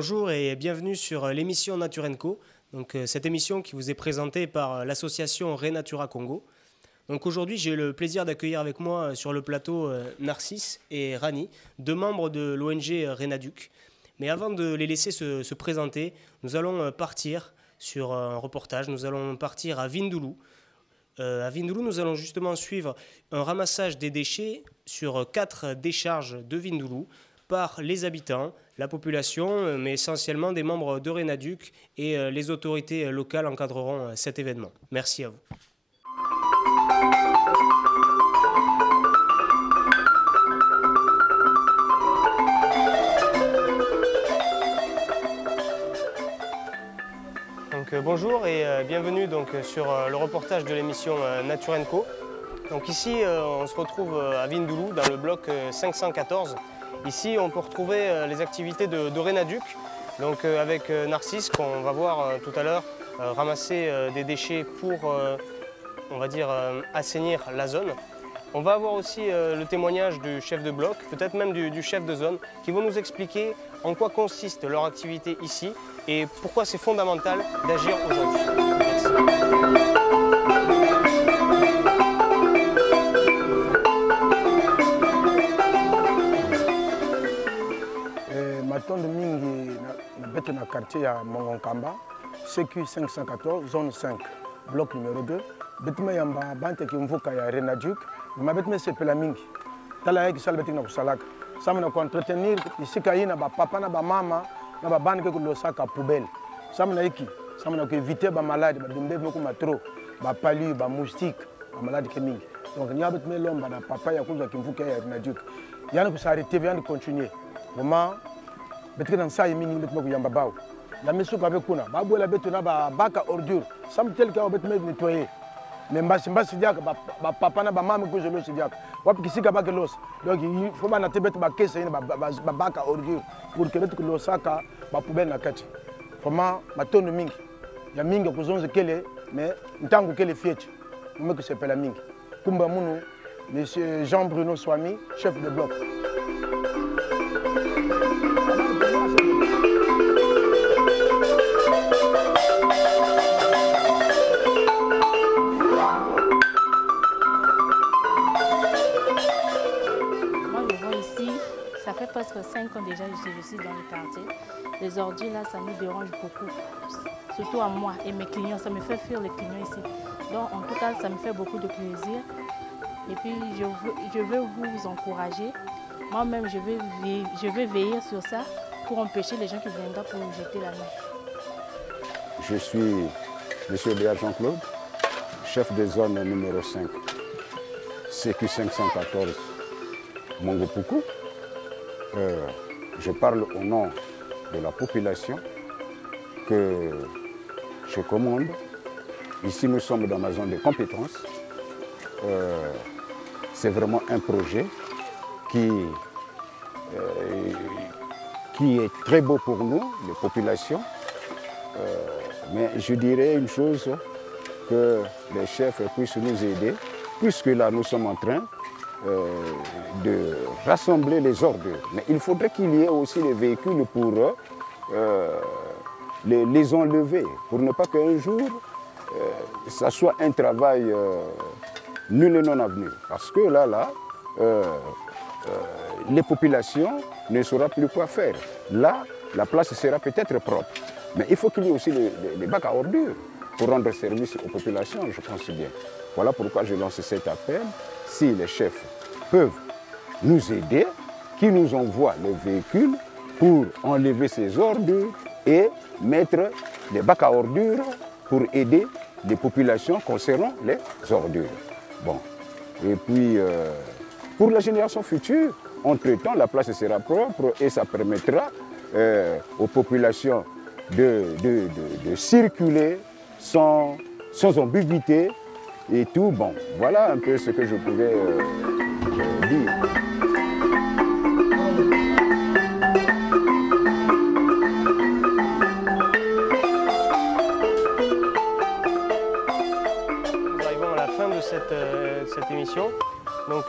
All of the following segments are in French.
Bonjour et bienvenue sur l'émission Nature & Co. Donc, cette émission qui vous est présentée par l'association Renatura Congo. Donc aujourd'hui, j'ai le plaisir d'accueillir avec moi sur le plateau Narcisse et Rani, deux membres de l'ONG Renaduc. Mais avant de les laisser se présenter, nous allons partir sur un reportage. Nous allons partir à Vindoulou. À Vindoulou, nous allons justement suivre un ramassage des déchets sur 4 décharges de Vindoulou par les habitants, la population, mais essentiellement des membres de Renaduc, et les autorités locales encadreront cet événement. Merci à vous. Bonjour et bienvenue sur le reportage de l'émission Nature & Co. Donc ici, on se retrouve à Vindoulou, dans le bloc 514. Ici, on peut retrouver les activités de Renaduc, donc avec Narcisse, qu'on va voir tout à l'heure, ramasser des déchets pour, on va dire, assainir la zone. On va avoir aussi le témoignage du chef de bloc, peut-être même du chef de zone, qui vont nous expliquer en quoi consiste leur activité ici et pourquoi c'est fondamental d'agir aujourd'hui. Merci. Matondo mingi na bete na quartier ya Mongonkamba, CQ 514, zone 5, bloc numéro 2. Betime yamba bante ki mvuka ya Renaduc, ma betime sepela mingi. Tala yeki sala beti na kusalaka. Sama na ko entretenir isika ina ba papa na ba mama na ba bande ke kulosaka poubelle. Sama na ko éviter ba malade ba dumbe ko matro, ba palu, ba moustique, ba malade ke mingi. Donc nya betime lomba na papa ya kuza ki mvuka ya Renaduc. Yana ko s'arrêter, yana continuer. Vraiment betike na sa yimi ni betime ko yamba bawo. La mission avec kuna, babu la betu na ba baka ordure. Sam tel ka betime nettoyer. Mais mbasi diaka ba papa na ba mama ko jelo diaka wapi kisika ba kelos donc il faut ba na tebet ba kesa ina ba baka ordure pour que betu ko saka ba poubelle na kati vraiment matondo mingi ya mingi ko zonze kele mais ntango kele fiete mo que s'appelle mingi kumba munu monsieur Jean Bruno Swami, chef de bloc. Ça fait presque 5 ans déjà que je suis dans le quartier. Les ordures là, ça nous dérange beaucoup. Surtout à moi et mes clients, ça me fait fuir les clients ici. Donc en tout cas, ça me fait beaucoup de plaisir. Et puis je veux vous encourager. Moi-même, je vais veiller sur ça pour empêcher les gens qui viendront pour nous jeter la main. Je suis M. Béat Jean-Claude, chef de zone numéro 5, CQ 514, Mongopoukou. Je parle au nom de la population que je commande. Ici, nous sommes dans ma zone de compétence. C'est vraiment un projet qui est très beau pour nous, les populations. Mais je dirais une chose, que les chefs puissent nous aider, puisque là, nous sommes en train de rassembler les ordures. Mais il faudrait qu'il y ait aussi des véhicules pour les enlever, pour ne pas qu'un jour, ça soit un travail nul et non avenu. Parce que là, les populations ne sauront plus quoi faire. Là, la place sera peut-être propre. Mais il faut qu'il y ait aussi des bacs à ordures pour rendre service aux populations, je pense bien. Voilà pourquoi je lance cet appel. Si les chefs peuvent nous aider, qu'ils nous envoient les véhicules pour enlever ces ordures et mettre des bacs à ordures pour aider les populations concernant les ordures. Bon. Et puis, pour la génération future, entre-temps, la place sera propre et ça permettra aux populations de circuler sans ambiguïté et tout. Bon, voilà un peu ce que je pouvais dire. Nous arrivons à la fin de cette émission. Donc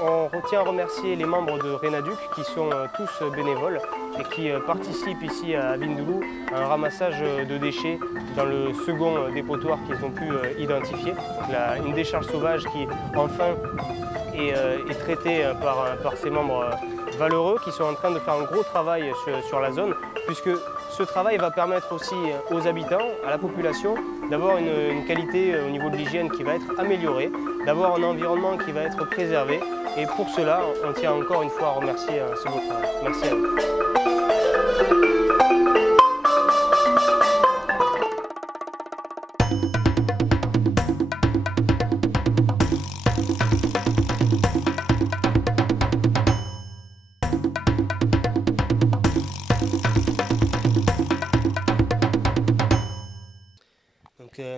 on tient à remercier les membres de Renaduc qui sont tous bénévoles et qui participent ici à Vindoulou à un ramassage de déchets dans le second dépotoir qu'ils ont pu identifier. Donc une décharge sauvage qui enfin est traitée par ces membres valeureux qui sont en train de faire un gros travail sur la zone, puisque ce travail va permettre aussi aux habitants, à la population, d'avoir une qualité au niveau de l'hygiène qui va être améliorée, d'avoir un environnement qui va être préservé. Et pour cela, on tient encore une fois à remercier ce beau travail. Merci à vous.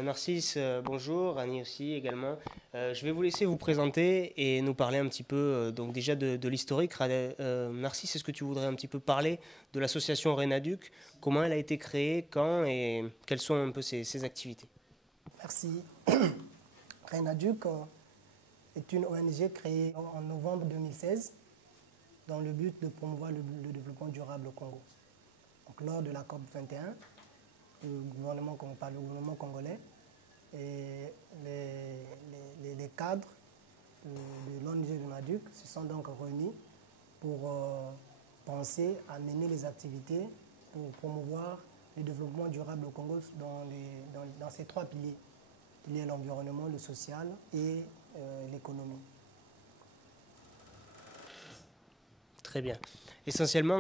Narcisse, bonjour, Rani aussi également. Je vais vous laisser vous présenter et nous parler un petit peu donc déjà de l'historique. Narcisse, est-ce que tu voudrais un petit peu parler de l'association Renaduc, comment elle a été créée, quand et quelles sont un peu ses activités? Merci. Renaduc est une ONG créée en novembre 2016 dans le but de promouvoir le développement durable au Congo. Donc, lors de la COP 21, le gouvernement congolais et les cadres de l'ONG Renaduc se sont donc réunis pour penser à mener les activités pour promouvoir le développement durable au Congo dans ces trois piliers. L'environnement, le social et l'économie. Très bien. Essentiellement,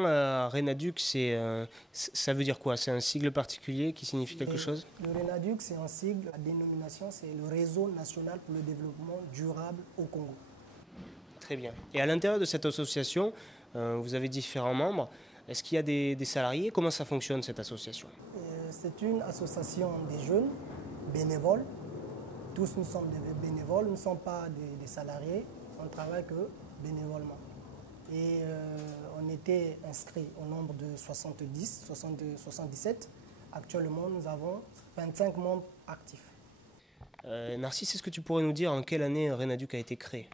Renaduc, ça veut dire quoi? C'est un sigle particulier qui signifie quelque chose? Le Renaduc, c'est un sigle, la dénomination, c'est le Réseau national pour le développement durable au Congo. Très bien. Et à l'intérieur de cette association, vous avez différents membres. Est-ce qu'il y a des salariés? Comment ça fonctionne, cette association? C'est une association des jeunes bénévoles. Tous nous sommes des bénévoles, nous ne sommes pas des salariés, on ne travaille que bénévolement. Et on était inscrits au nombre de 77. Actuellement, nous avons 25 membres actifs. Narcisse, est-ce que tu pourrais nous dire en quelle année Renaduc a été créé?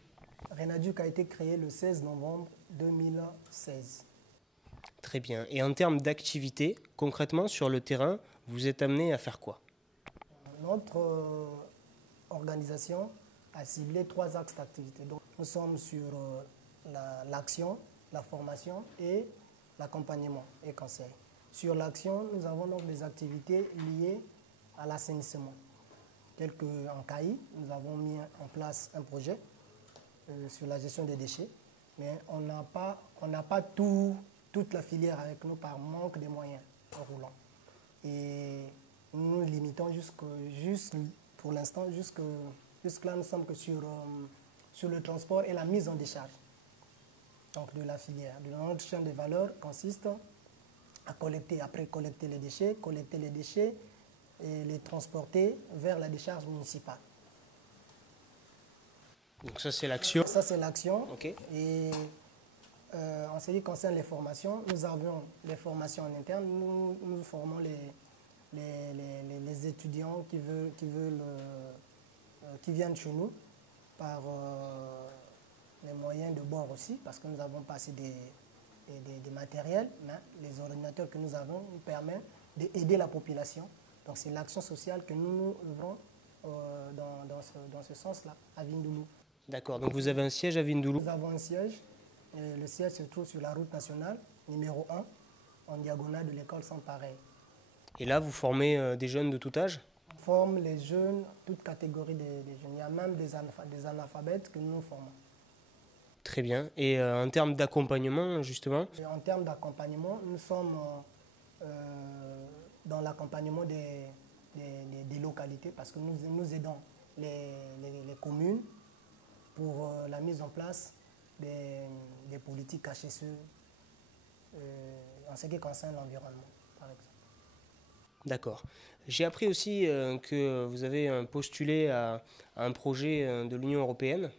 Renaduc a été créé le 16 novembre 2016. Très bien. Et en termes d'activité, concrètement, sur le terrain, vous êtes amené à faire quoi? Notre organisation a ciblé 3 axes d'activité. Donc, nous sommes sur l'action, la formation et l'accompagnement et conseil. Sur l'action, nous avons donc des activités liées à l'assainissement. Telles qu'en CAI, nous avons mis en place un projet sur la gestion des déchets, mais on n'a pas toute la filière avec nous par manque de moyens roulants. Et nous nous limitons pour l'instant, jusque-là, nous sommes que sur le transport et la mise en décharge. Donc de la filière. Notre chaîne de valeur consiste à collecter les déchets et les transporter vers la décharge municipale. Donc ça c'est l'action. Ça c'est l'action. Okay. Et en ce qui concerne les formations, nous avons les formations en interne. Nous formons les étudiants qui viennent chez nous par les moyens de bord aussi, parce que nous avons passé des matériels, mais les ordinateurs que nous avons nous permettent d'aider la population. Donc c'est l'action sociale que nous œuvrons dans ce sens-là, à Vindoulou. D'accord, donc vous avez un siège à Vindoulou? Nous avons un siège. Le siège se trouve sur la route nationale, numéro 1, en diagonale de l'école sans pareil. Et là, vous formez des jeunes de tout âge? On forme les jeunes, toute catégorie des jeunes. Il y a même des analphabètes que nous formons. Très bien. Et en termes d'accompagnement, justement? En termes d'accompagnement, nous sommes dans l'accompagnement des localités parce que nous aidons les communes pour la mise en place des politiques HSE en ce qui concerne l'environnement, par exemple. D'accord. J'ai appris aussi que vous avez postulé à un projet de l'Union européenne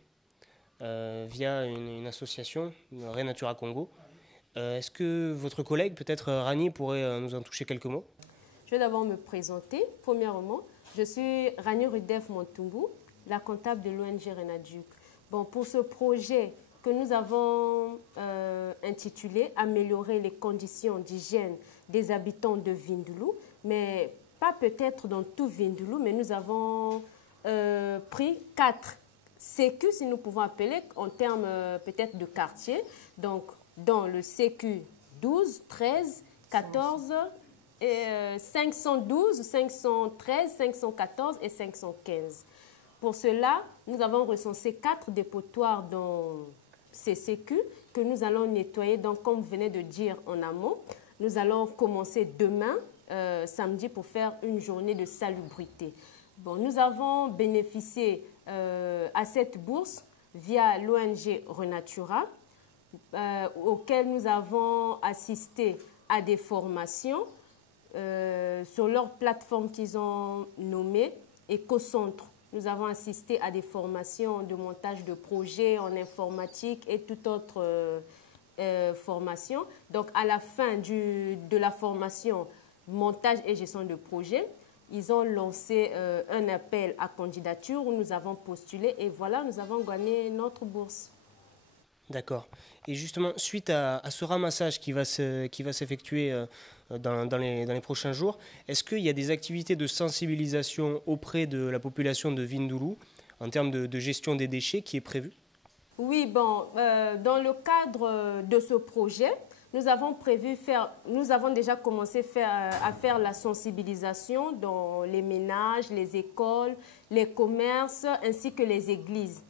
via une association, Renatura Congo. Est-ce que votre collègue, peut-être Rani, pourrait nous en toucher quelques mots? Je vais d'abord me présenter. Premièrement, je suis Rani Rudef Montumbu, la comptable de l'ONG Renaduc. Bon, pour ce projet que nous avons intitulé « Améliorer les conditions d'hygiène des habitants de Vindoulo », mais pas peut-être dans tout Vindoulo, mais nous avons pris 4 CQ, si nous pouvons appeler, en termes peut-être de quartier. Donc, dans le CQ 12, 13, 14, 512, 513, 514 et 515. Pour cela, nous avons recensé 4 dépotoirs dans ces CQ que nous allons nettoyer. Donc, comme vous venez de dire en amont, nous allons commencer demain, samedi, pour faire une journée de salubrité. Bon, nous avons bénéficié à cette bourse via l'ONG Renatura, auquel nous avons assisté à des formations sur leur plateforme qu'ils ont nommée Écocentre. Nous avons assisté à des formations de montage de projets en informatique et toute autre formation. Donc, à la fin de la formation montage et gestion de projet, ils ont lancé un appel à candidature où nous avons postulé et voilà, nous avons gagné notre bourse. D'accord. Et justement, suite à ce ramassage qui va s'effectuer dans les prochains jours, est-ce qu'il y a des activités de sensibilisation auprès de la population de Vindoulo en termes de gestion des déchets qui est prévu? Oui, bon, dans le cadre de ce projet, nous avons déjà commencé à faire la sensibilisation dans les ménages, les écoles, les commerces ainsi que les églises.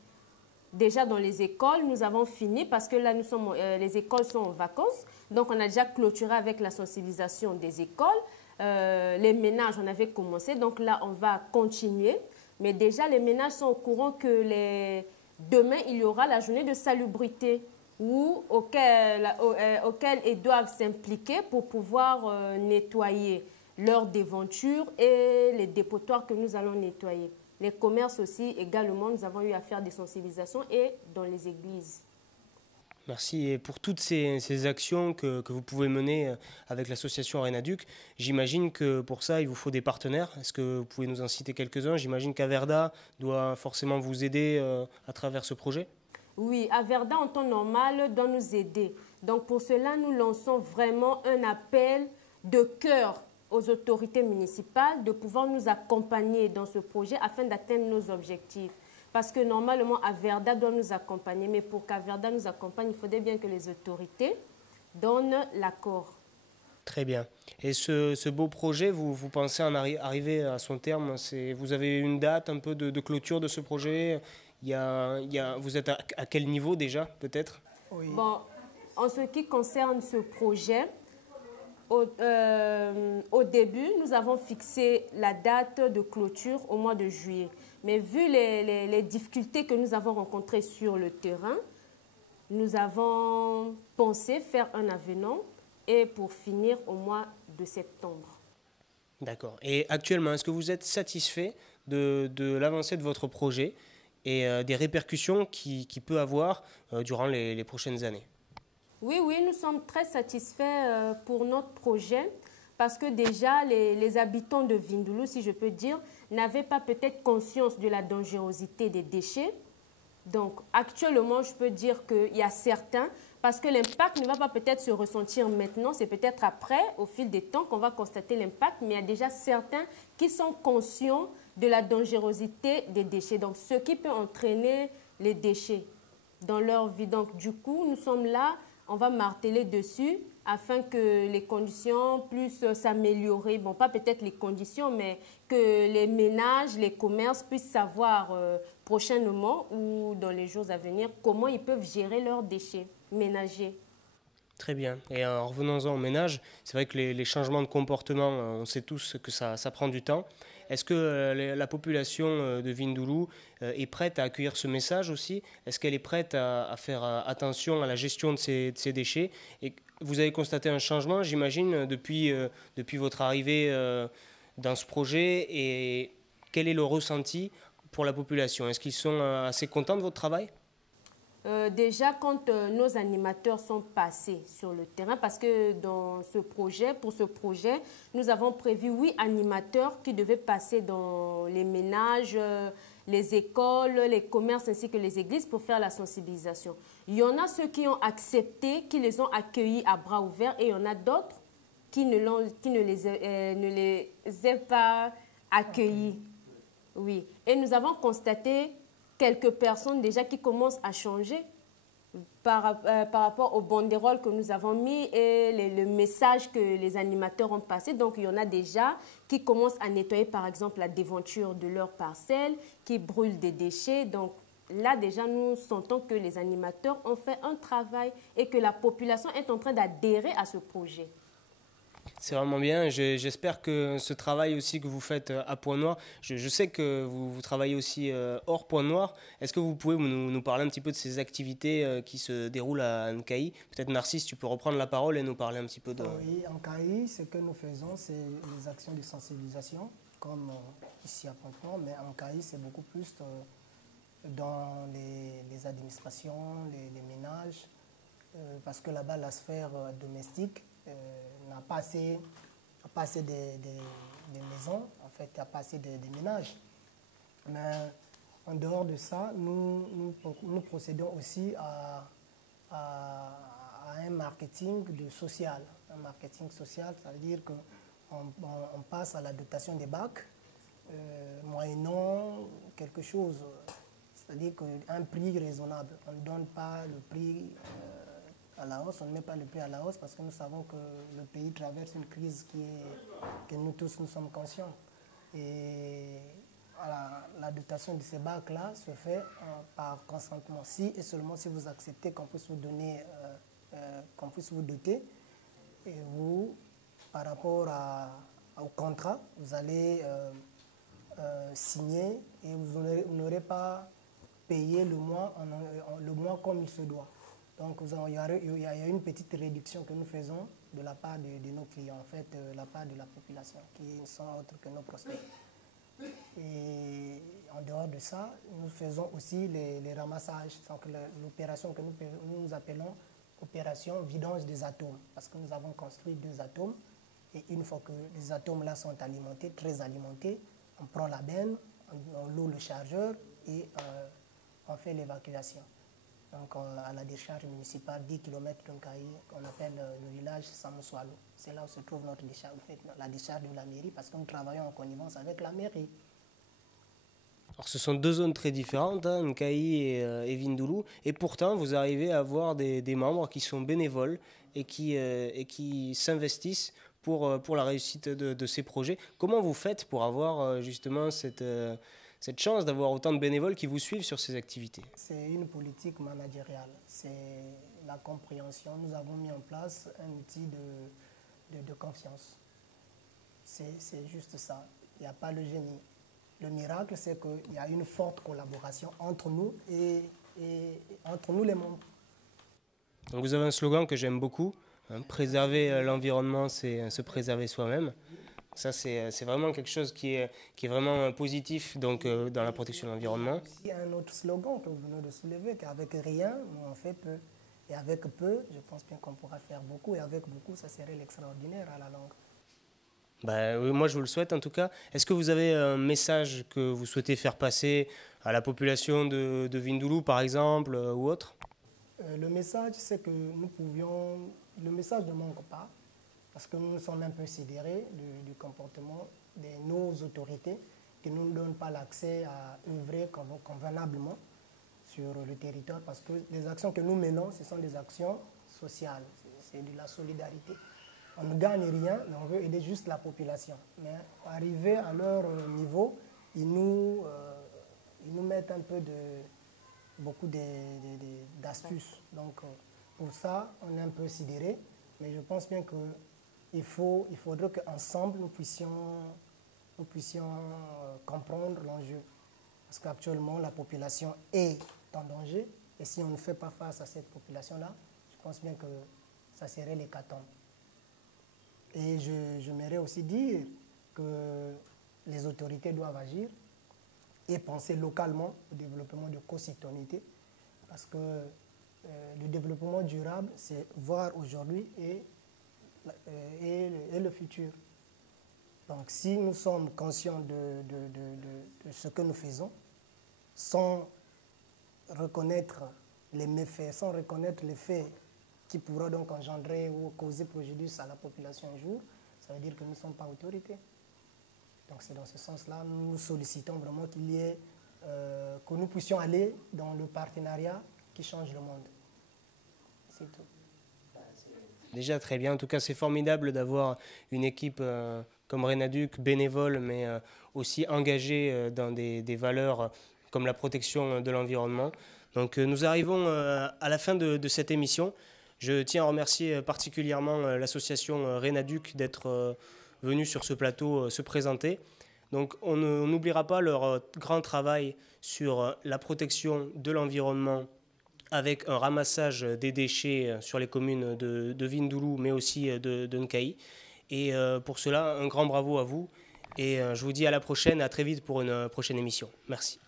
Déjà dans les écoles, nous avons fini parce que là, les écoles sont en vacances. Donc, on a déjà clôturé avec la sensibilisation des écoles. Les ménages, on avait commencé. Donc là, on va continuer. Mais déjà, les ménages sont au courant que demain, il y aura la journée de salubrité auquel ils doivent s'impliquer pour pouvoir nettoyer leurs déventures et les dépotoirs que nous allons nettoyer. Les commerces aussi, également, nous avons eu à faire des sensibilisations et dans les églises. Merci. Et pour toutes ces actions que vous pouvez mener avec l'association Renaduc, j'imagine que pour ça, il vous faut des partenaires. Est-ce que vous pouvez nous en citer quelques-uns? J'imagine qu'Averda doit forcément vous aider à travers ce projet. Oui, Averda, en temps normal, doit nous aider. Donc, pour cela, nous lançons vraiment un appel de cœur aux autorités municipales de pouvoir nous accompagner dans ce projet afin d'atteindre nos objectifs. Parce que normalement, Averda doit nous accompagner. Mais pour qu'Averda nous accompagne, il faudrait bien que les autorités donnent l'accord. Très bien. Et ce beau projet, vous pensez en arriver à son terme? Vous avez une date un peu de clôture de ce projet? Vous êtes à quel niveau déjà, peut-être? Oui. Bon, en ce qui concerne ce projet, au début, nous avons fixé la date de clôture au mois de juillet. Mais vu les difficultés que nous avons rencontrées sur le terrain, nous avons pensé faire un avenant et pour finir au mois de septembre. D'accord. Et actuellement, est-ce que vous êtes satisfait de l'avancée de votre projet et des répercussions qu'il peut avoir durant les prochaines années? Oui, nous sommes très satisfaits pour notre projet parce que déjà, les habitants de Vindoulo, si je peux dire, n'avaient pas peut-être conscience de la dangerosité des déchets. Donc, actuellement, je peux dire qu'il y a certains, parce que l'impact ne va pas peut-être se ressentir maintenant, c'est peut-être après, au fil des temps, qu'on va constater l'impact, mais il y a déjà certains qui sont conscients de la dangerosité des déchets. Donc, ce qui peut entraîner les déchets dans leur vie. Donc, du coup, nous sommes là, on va marteler dessus afin que les conditions puissent s'améliorer. Bon, pas peut-être les conditions, mais que les ménages, les commerces puissent savoir prochainement ou dans les jours à venir comment ils peuvent gérer leurs déchets ménagers. Très bien. Et en revenons-en au ménage, c'est vrai que les changements de comportement, on sait tous que ça prend du temps. Est-ce que la population de Vindoulo est prête à accueillir ce message aussi? Est-ce qu'elle est prête à faire attention à la gestion de ces déchets? Et vous avez constaté un changement, j'imagine, depuis votre arrivée dans ce projet. Et quel est le ressenti pour la population? Est-ce qu'ils sont assez contents de votre travail? Déjà, quand nos animateurs sont passés sur le terrain, parce que pour ce projet, nous avons prévu 8 animateurs qui devaient passer dans les ménages, les écoles, les commerces ainsi que les églises pour faire la sensibilisation. Il y en a ceux qui ont accepté, qui les ont accueillis à bras ouverts, et il y en a d'autres qui ne les aient pas accueillis. Oui. Et nous avons constaté quelques personnes déjà qui commencent à changer par rapport aux banderoles que nous avons mis et le message que les animateurs ont passé. Donc, il y en a déjà qui commencent à nettoyer, par exemple, la déventure de leur parcelle, qui brûlent des déchets. Donc, là, déjà, nous sentons que les animateurs ont fait un travail et que la population est en train d'adhérer à ce projet. C'est vraiment bien. J'espère que ce travail aussi que vous faites à Pointe-Noire, je sais que vous travaillez aussi hors Pointe-Noire. Est-ce que vous pouvez nous parler un petit peu de ces activités qui se déroulent à Nkayi? Peut-être Narcisse, tu peux reprendre la parole et nous parler un petit peu de... Oui, en Nkayi, ce que nous faisons, c'est des actions de sensibilisation, comme ici à Pointe-Noire, mais en Nkayi, c'est beaucoup plus dans les administrations, les ménages, parce que là-bas, la sphère domestique n'a pas assez des maisons, en fait, il n'y a pas assez des ménages. Mais en dehors de ça, nous procédons aussi à un marketing social. Un marketing social, ça veut dire qu'on passe à la dotation des bacs, moyennant quelque chose, c'est-à-dire qu'un prix raisonnable. On ne donne pas le prix à la hausse, on ne met pas le prix à la hausse parce que nous savons que le pays traverse une crise que nous tous nous sommes conscients. Et voilà, la dotation de ces bacs-là se fait par consentement. Si et seulement si vous acceptez qu'on puisse vous donner, qu'on puisse vous doter, et vous, par rapport au contrat, vous allez signer et vous n'aurez pas payé le mois comme il se doit. Donc, il y a une petite réduction que nous faisons de la part de nos clients, en fait, de la part de la population, qui ne sont autres que nos prospects. Et en dehors de ça, nous faisons aussi les ramassages, donc l'opération que nous appelons opération vidange des atomes, parce que nous avons construit 2 atomes, et une fois que les atomes-là sont alimentés, très alimentés, on prend la benne, on loue le chargeur et on fait l'évacuation. Donc, à la décharge municipale, 10 km de Nkayi, qu'on appelle le village Samouswalo. C'est là où se trouve notre décharge, en fait, la décharge de la mairie, parce que nous travaillons en connivence avec la mairie. Alors, ce sont 2 zones très différentes, hein, Nkayi et Vindoulou, et pourtant, vous arrivez à avoir des membres qui sont bénévoles et qui s'investissent pour la réussite de ces projets. Comment vous faites pour avoir justement cette chance d'avoir autant de bénévoles qui vous suivent sur ces activités? C'est une politique managériale, c'est la compréhension. Nous avons mis en place un outil de confiance. C'est juste ça, il n'y a pas le génie. Le miracle, c'est qu'il y a une forte collaboration entre nous et entre nous les membres. Donc vous avez un slogan que j'aime beaucoup, hein, préserver l'environnement, c'est se préserver soi-même. Ça, c'est vraiment quelque chose qui est vraiment positif donc, dans la protection de l'environnement. Il y a un autre slogan que vous venez de soulever, qu'avec rien, on fait peu. Et avec peu, je pense bien qu'on pourra faire beaucoup. Et avec beaucoup, ça serait l'extraordinaire à la longue. Oui, moi, je vous le souhaite en tout cas. Est-ce que vous avez un message que vous souhaitez faire passer à la population de Vindoulou, par exemple, ou autre? Le message, c'est que le message ne manque pas. Parce que nous sommes un peu sidérés du comportement de nos autorités qui ne nous donnent pas l'accès à œuvrer convenablement sur le territoire. Parce que les actions que nous menons, ce sont des actions sociales, c'est de la solidarité. On ne gagne rien, mais on veut aider juste la population. Mais arrivé à leur niveau, ils nous mettent un peu beaucoup d'astuces. Donc pour ça, on est un peu sidérés. Mais je pense bien que il faudrait qu'ensemble, nous puissions comprendre l'enjeu. Parce qu'actuellement, la population est en danger. Et si on ne fait pas face à cette population-là, je pense bien que ça serait l'hécatombe. Et j'aimerais aussi dire que les autorités doivent agir et penser localement au développement de co-citoyenneté. Parce que le développement durable, c'est voir aujourd'hui et le futur. Donc si nous sommes conscients de ce que nous faisons, sans reconnaître les méfaits, sans reconnaître les faits qui pourraient donc engendrer ou causer préjudice à la population un jour, ça veut dire que nous ne sommes pas autorité. Donc c'est dans ce sens-là, nous sollicitons vraiment qu'il y ait, que nous puissions aller dans le partenariat qui change le monde. C'est tout. Déjà très bien, en tout cas c'est formidable d'avoir une équipe comme Renaduc, bénévole, mais aussi engagée dans des valeurs comme la protection de l'environnement. Donc nous arrivons à la fin de cette émission. Je tiens à remercier particulièrement l'association Renaduc d'être venue sur ce plateau se présenter. Donc on n'oubliera pas leur grand travail sur la protection de l'environnement avec un ramassage des déchets sur les communes de Vindoulou, mais aussi de Nkaï. Et pour cela, un grand bravo à vous. Et je vous dis à la prochaine, à très vite pour une prochaine émission. Merci.